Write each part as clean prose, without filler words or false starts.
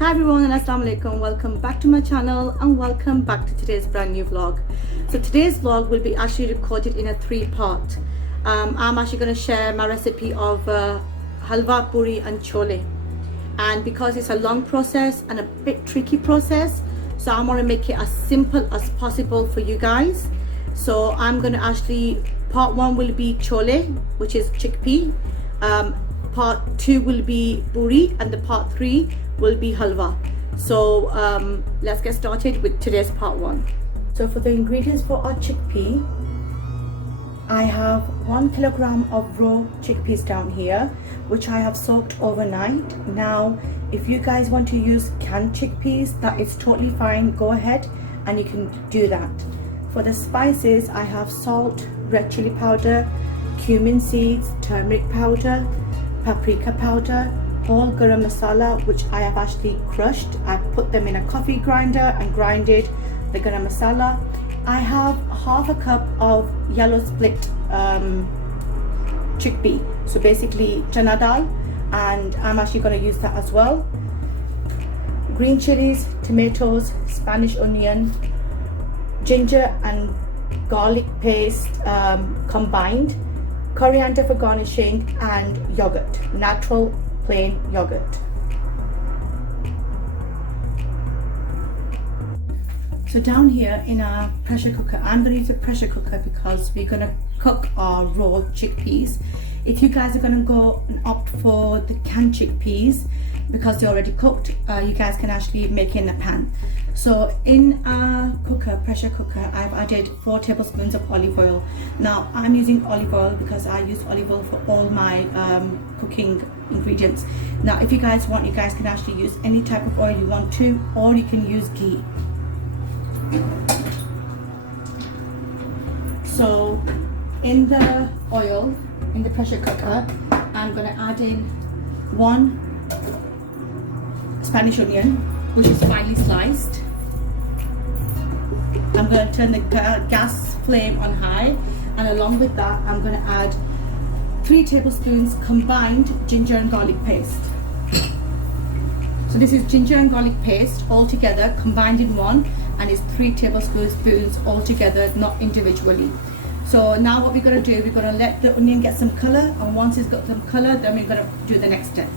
Hi everyone and Assalamu alaikum. Welcome back to my channel and welcome back to today's brand new vlog. So today's vlog will be actually recorded in a three-part. I'm actually going to share my recipe of Halwa, Puri and Chole. And because it's a long process and a bit tricky process, so I want to make it as simple as possible for you guys. So I'm going to actually, part one will be Chole, which is chickpea. Part 2 will be Puri and the part 3 will be Halwa. So let's get started with today's part 1. So for the ingredients for our chickpea, I have 1 kilogram of raw chickpeas down here, which I have soaked overnight. Now if you guys want to use canned chickpeas, that is totally fine, go ahead and you can do that. For the spices, I have salt, red chili powder, cumin seeds, turmeric powder, paprika powder, all garam masala, which I have actually crushed. I put them in a coffee grinder and grinded the garam masala. I have half a cup of yellow split chickpea, so basically chana dal, and I'm actually going to use that as well. Green chilies, tomatoes, Spanish onion, ginger and garlic paste combined, coriander for garnishing, and yogurt, natural plain yogurt. So down here in our pressure cooker, I'm going to use a pressure cooker because we're going to cook our raw chickpeas. If you guys are going to go and opt for the canned chickpeas because they're already cooked, you guys can actually make it in a pan. So in our cooker, pressure cooker, I've added 4 tablespoons of olive oil. Now I'm using olive oil because I use olive oil for all my cooking ingredients. Now if you guys want, you guys can actually use any type of oil you want to, or you can use ghee. So in the oil, in the pressure cooker, I'm going to add in 1 Spanish onion, which is finely sliced. I'm going to turn the gas flame on high, and along with that I'm going to add 3 tablespoons combined ginger and garlic paste. So this is ginger and garlic paste all together combined in one, and it's 3 tablespoons all together, not individually. So now what we're going to do, we're going to let the onion get some color, and once it's got some color, then we're going to do the next step.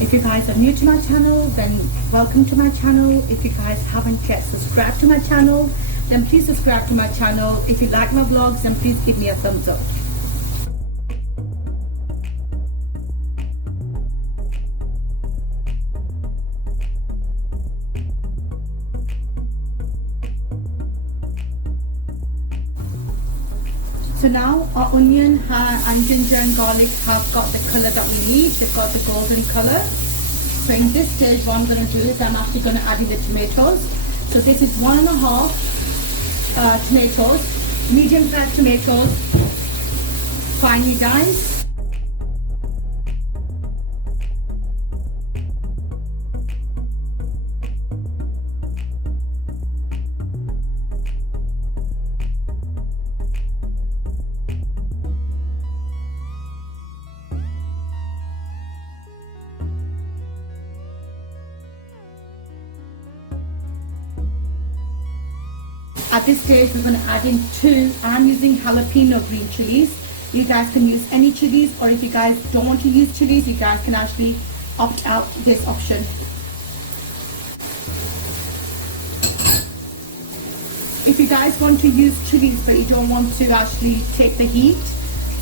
If you guys are new to my channel, then welcome to my channel. If you guys haven't yet subscribed to my channel, then please subscribe to my channel. If you like my vlogs, then please give me a thumbs up. So now our onion and ginger and garlic have got the color that we need. They've got the golden color. So in this stage, what I'm going to do is I'm actually going to add in the tomatoes. So this is 1.5 tomatoes, medium-sized tomatoes, finely diced. At this stage, we're going to add in 2. I'm using jalapeno green chilies. You guys can use any chilies, or if you guys don't want to use chilies, you guys can actually opt out this option. If you guys want to use chilies but you don't want to actually take the heat,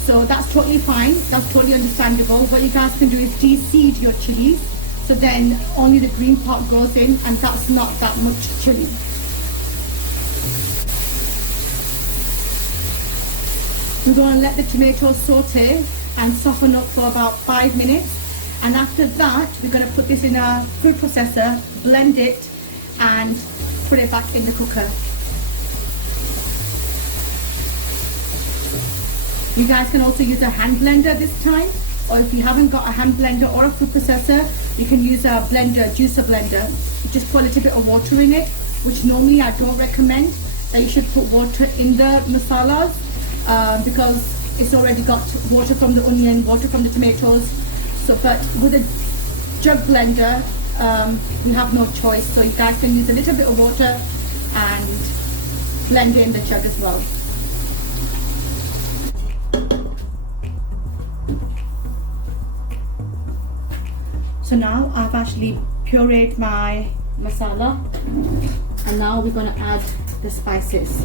so that's totally fine, that's totally understandable. What you guys can do is de-seed your chilies, so then only the green part goes in, and that's not that much chili. We're going to let the tomatoes saute and soften up for about 5 minutes, and after that we're going to put this in a food processor, blend it and put it back in the cooker. You guys can also use a hand blender this time, or if you haven't got a hand blender or a food processor, you can use a blender, juicer blender. You just put a little bit of water in it, which normally I don't recommend. That you should put water in the masalas because it's already got water from the onion, water from the tomatoes. So, but with a jug blender, you have no choice. So you guys can use a little bit of water and blend in the jug as well. So now I've actually pureed my masala, and now we're going to add the spices.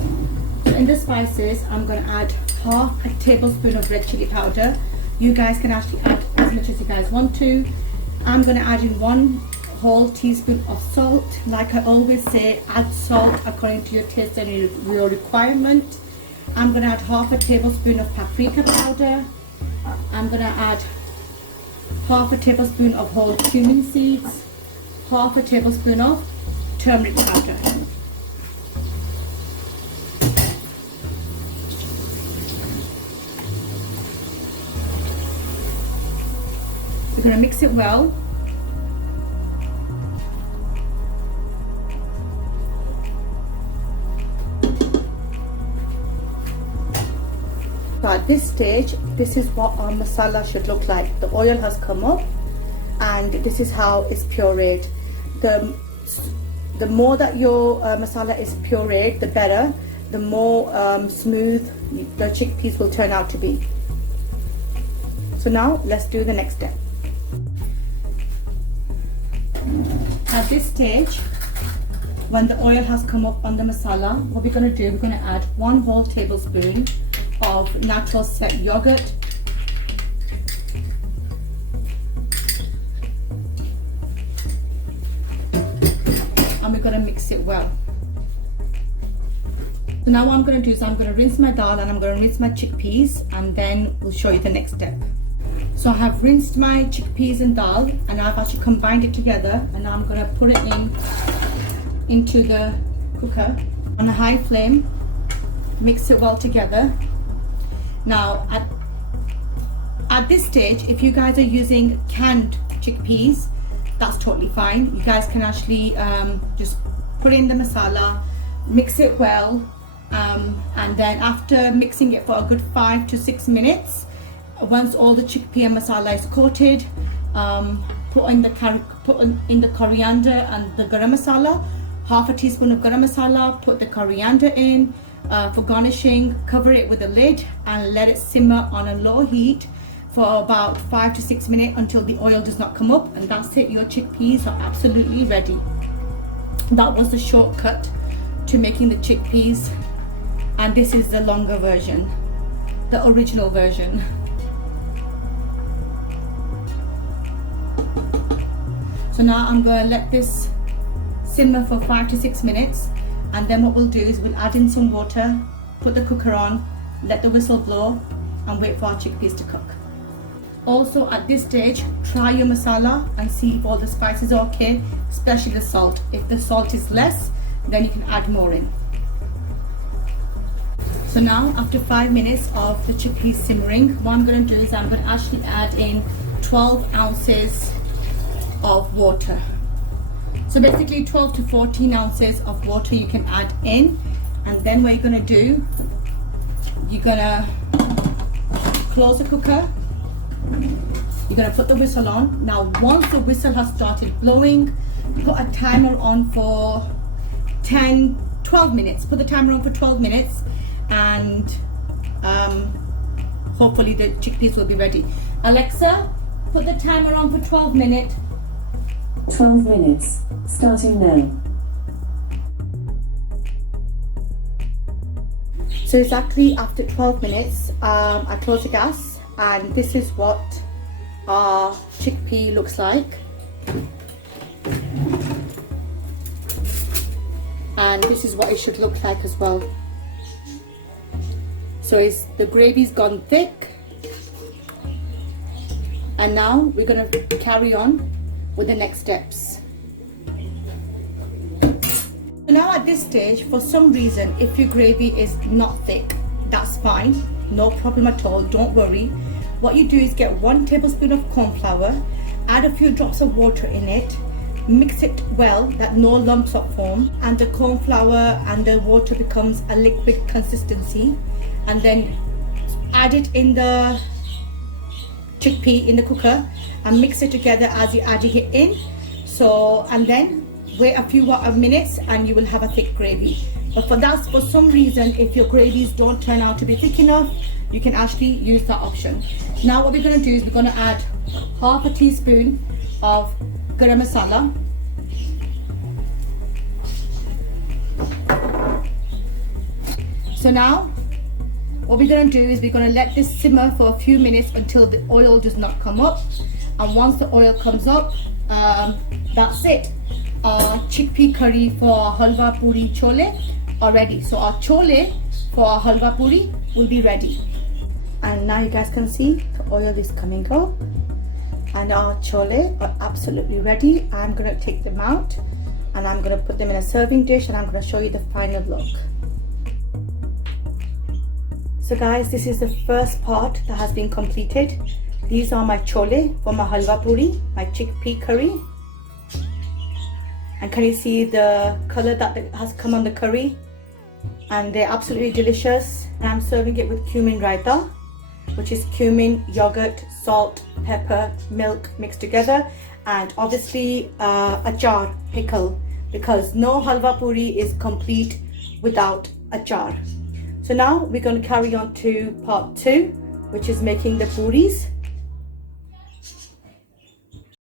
So in the spices, I'm going to add half a tablespoon of red chili powder. You guys can actually add as much as you guys want to. I'm going to add in 1 whole teaspoon of salt. Like I always say, add salt according to your taste and your requirement. I'm going to add half a tablespoon of paprika powder. I'm going to add half a tablespoon of whole cumin seeds, half a tablespoon of turmeric powder. We're going to mix it well. So at this stage, this is what our masala should look like. The oil has come up and this is how it's pureed. The more that your masala is pureed, the better. The more smooth the chickpeas will turn out to be. So now let's do the next step. At this stage, when the oil has come up on the masala, what we're going to do, we're going to add 1 whole tablespoon of natural set yogurt, and we're going to mix it well. So now what I'm going to do is I'm going to rinse my dal and I'm going to rinse my chickpeas, and then we'll show you the next step. So I have rinsed my chickpeas and dal, and I've actually combined it together, and now I'm going to put it into the cooker on a high flame, mix it well together. Now at this stage, if you guys are using canned chickpeas, that's totally fine. You guys can actually just put in the masala, mix it well, and then after mixing it for a good 5 to 6 minutes, once all the chickpea and masala is coated, put in the coriander and the garam masala, half a teaspoon of garam masala, put the coriander in. For garnishing, cover it with a lid and let it simmer on a low heat for about 5 to 6 minutes until the oil does not come up, and that's it. Your chickpeas are absolutely ready. That was the shortcut to making the chickpeas, and this is the longer version, the original version. So now I'm going to let this simmer for 5 to 6 minutes. And then what we'll do is we'll add in some water, put the cooker on, let the whistle blow, and wait for our chickpeas to cook. Also at this stage, try your masala and see if all the spices are okay, especially the salt. If the salt is less, then you can add more in. So now after 5 minutes of the chickpeas simmering, what I'm going to do is I'm going to actually add in 12 ounces of water. So basically 12 to 14 ounces of water you can add in, and then what you're going to do, you're going to close the cooker, you're going to put the whistle on. Now once the whistle has started blowing, put a timer on for 12 minutes. Put the timer on for 12 minutes, and hopefully the chickpeas will be ready. Alexa, put the timer on for 12 minutes. 12 minutes, starting now. So exactly after 12 minutes, I close the gas, and this is what our chickpea looks like. And this is what it should look like as well. So the gravy's gone thick, and now we're going to carry on with the next steps. So now at this stage, for some reason, if your gravy is not thick, that's fine, no problem at all, don't worry. What you do is get 1 tablespoon of corn flour, add a few drops of water in it, mix it well that no lumps are formed, and the corn flour and the water becomes a liquid consistency, and then add it in the chickpea in the cooker and mix it together as you're adding it in. So, and then wait a few minutes and you will have a thick gravy. But for some reason, if your gravies don't turn out to be thick enough, you can actually use that option. Now what we're going to do is we're going to add half a teaspoon of garam masala. So now what we're going to do is we're going to let this simmer for a few minutes until the oil does not come up. And once the oil comes up, that's it. Our chickpea curry for our halwa puri chole are ready. So our chole for our halwa puri will be ready. And now you guys can see the oil is coming up and our chole are absolutely ready. I'm going to take them out and I'm going to put them in a serving dish and I'm going to show you the final look. So guys, this is the first part that has been completed. These are my chole for my halwa puri, my chickpea curry. And can you see the color that has come on the curry? And they're absolutely delicious. And I'm serving it with cumin raita, which is cumin, yogurt, salt, pepper, milk mixed together, and obviously achar, pickle, because no halwa puri is complete without achar. So now we're going to carry on to part 2, which is making the puris.